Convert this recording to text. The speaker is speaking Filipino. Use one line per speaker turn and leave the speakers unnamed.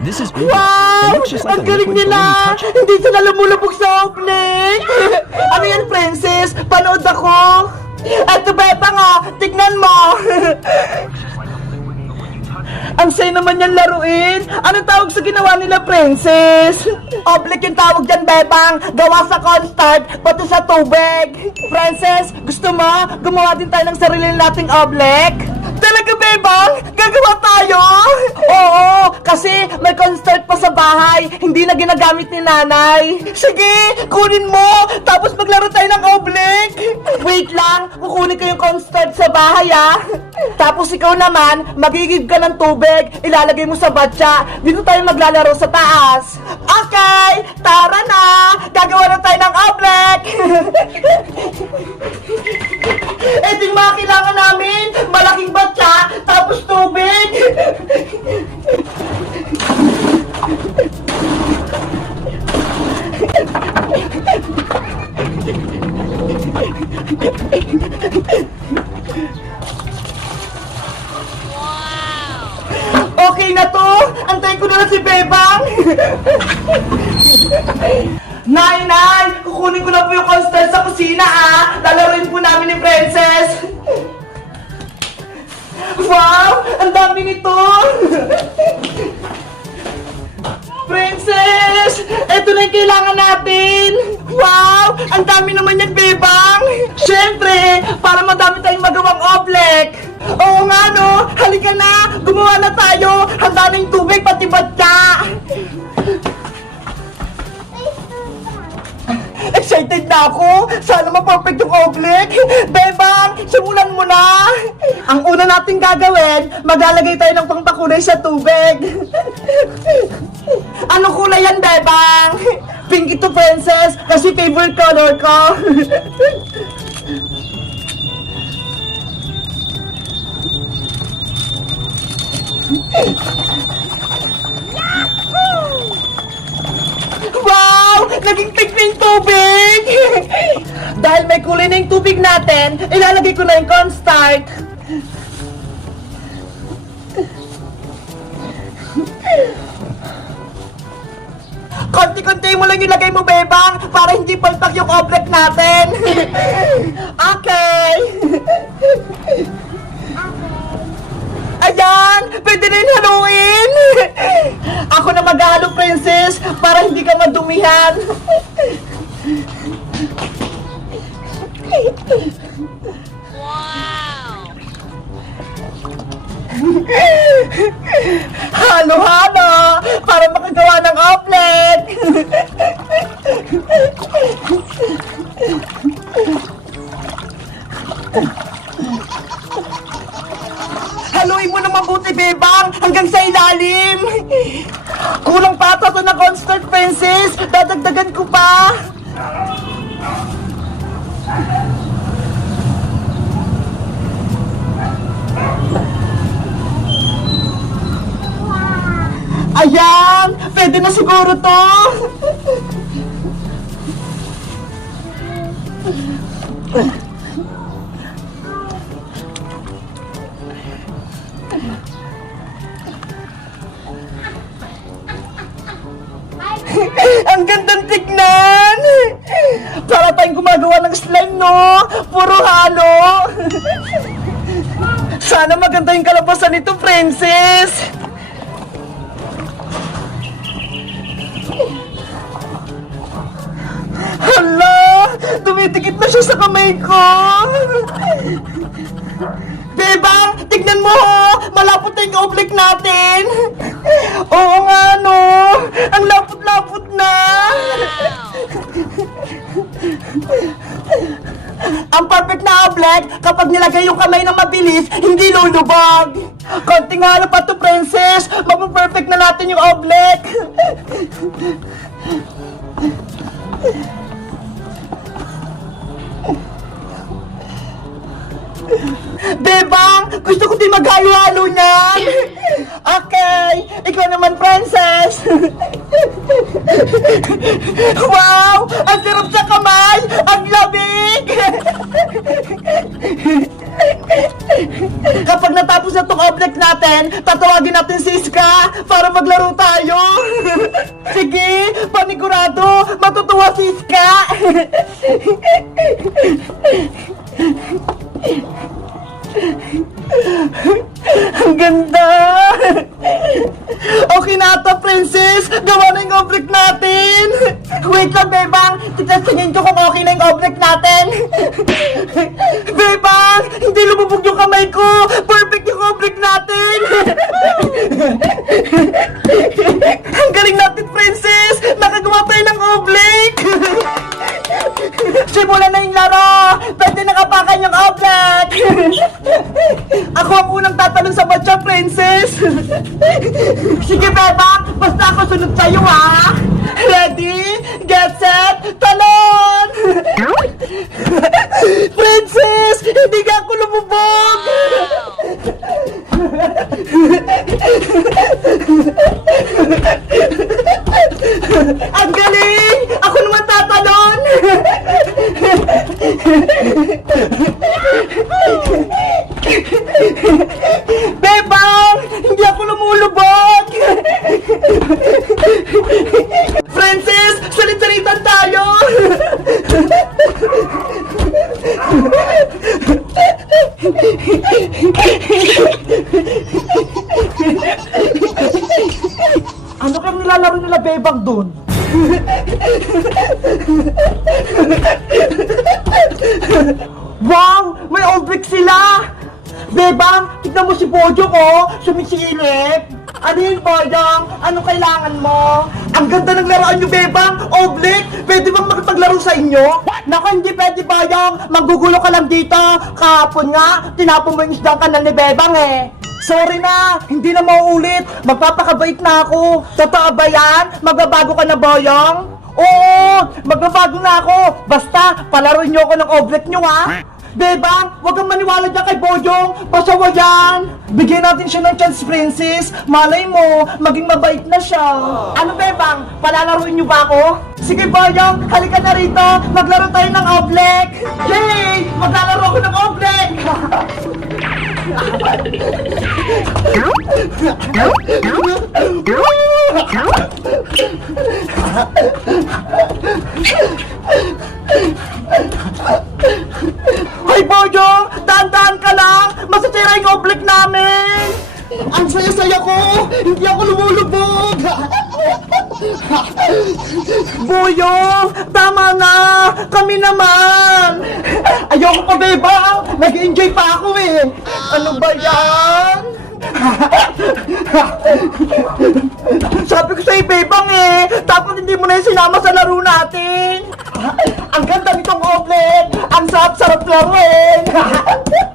This is Uber. It
Wow!
looks just like
Ang galing nila!
it,
Hindi sila lumulubog sa oblink! ano yan, princess? Panood ako! Eto, Beba nga! Tignan mo! Ang say naman yan laruin! Anong tawag sa ginawa nila, princess? Oblique yung tawag dyan, Bebang! Gawa sa cornstarch, pati sa tubig! Princess, gusto mo? Gumawa din tayo ng sarili nating oblique? Talaga, Bebang? Gagawa tayo? Oo, kasi may cornstarch pa bahay, hindi na ginagamit ni nanay. Sige, kunin mo, tapos maglaro tayo ng oblique. Wait lang, kukunin ko yung cornstarch sa bahay ah. Tapos ikaw naman, magigib ka ng tubig, ilalagay mo sa batya, dito tayo maglalaro sa taas. Okay, tara na, gagawa na tayo ng oblique. Eh, di mga kailangan namin, malaking batya, tapos tubig. Nay, Nay! Kukunin ko na po yung constant sa kusina, ah! Lalaroin po namin ni Princess! Wow! Ang dami nito! Princess! Ito na yung kailangan natin! Wow! Ang dami naman yan, Bebang! Siyempre, para madami tayong magawang oblek! Oo nga, no? Halika na! Gumawa na tayo! Handa na yung tubig, pati batya! Excited na ako! Sana ma-perfect yung oblek! Bebang, simulan mo na! Ang una nating gagawin, maglalagay tayo ng pangpakulay sa tubig! Ano kulay yan, Bebang? Pink ito, princess, kasi favorite color ko. Wow! Naging yung tubig! Dahil may kulay na yung tubig natin, ilalagay ko na yung cornstarch. Konti-konti mo lang ilagay mo, Bebang, para hindi palpak yung oblek natin. okay. Ayan! Pwede yung haluin! Ako na maghahalo, princess, para hindi ka madumihan. Ayan! Pwede na siguro to! Ang gandang tignan! Para tayong gumagawa ng slime, no? Puro halo! Sana maganda yung kalabasan nito, princess! Hala! Tumitikit na siya sa kamay ko! Bebang, tignan mo ho! Malapot na yung oblique natin! Oo nga, no! Ang lapot-lapot na! Ang perfect na oblique, kapag nilagay yung kamay ng mabilis, hindi lulubog! Konting halo pa to, princess! Mapaperfect na natin yung oblique! Bebang, gusto ko din maghalo-halo niyan. Okay, ikaw naman, princess. wow, ang sarap sa kamay, ang lamig. Kapag natapos na tong oblique natin, tatawagin natin si Iska para maglaro tayo. Sige, panigurado, matutuwa si Iska. Wait lang, Bebang! Titastingin ko kung okay na yung object natin! Bebang! Hindi lumubog yung kamay ko! Perfect yung object natin! Ang galing natin, princess! Nakagawa tayo ng object! Simulan na yung laro! Pwede nakapakan yung object! Ako ang unang tatanong sa batya, princess! Sige, Bebang! Basta ako sunod sa'yo, ha! Ready? Get set! Talon! princess! Hindi ka ako lumubog! Ang galing! Ako naman tatalon! Bebang! Hindi ako lumulubog! Francis! Salit-salitan tayo! ano kang nilalaro nila Bebang dun? Bebang, tignan mo si Bojo ko, sumisilip. Ano yun, Boyong? Anong kailangan mo? Ang ganda ng laruan nyo, Bebang! Oblik! Pwede bang makipaglaro sa inyo? Naku, hindi pwede, Boyong! Magugulo ka lang dito! Kahapon nga, tinapon mo yung isdang kanan ni Bebang eh! Sorry na, hindi na mauulit. Magpapakabait na ako. Totoo ba yan? Magbabago ka na, Boyong? Oo, magbabago na ako. Basta, palaruin niyo ako ng object niyo, ha? Bebang, huwag kang maniwala dyan kay Bojong. Pasawa yan. Bigyan natin siya ng chance, princess. Malay mo, maging mabait na siya. Ano, Bebang? Palalaruin niyo ba ako? Sige, Bojong, halika na rito. Maglaro tayo ng oblek. Yay! Maglalaro ako ng oblek. Hoy, Bojong! Dahan-dahan ka lang! Masasira yung oblek namin! Ang saya-saya ko! Hindi ako lumulubog! Boyong! Tama na! Kami naman! Ayoko pa, Bebang! Nag-enjoy pa ako eh! Ano ba yan? Sabi ko sa'yo, Bebang eh! Tapos hindi mo na yung sinama sa laro natin! Ang ganda nitong oblet! Ang sarap-sarap laruin!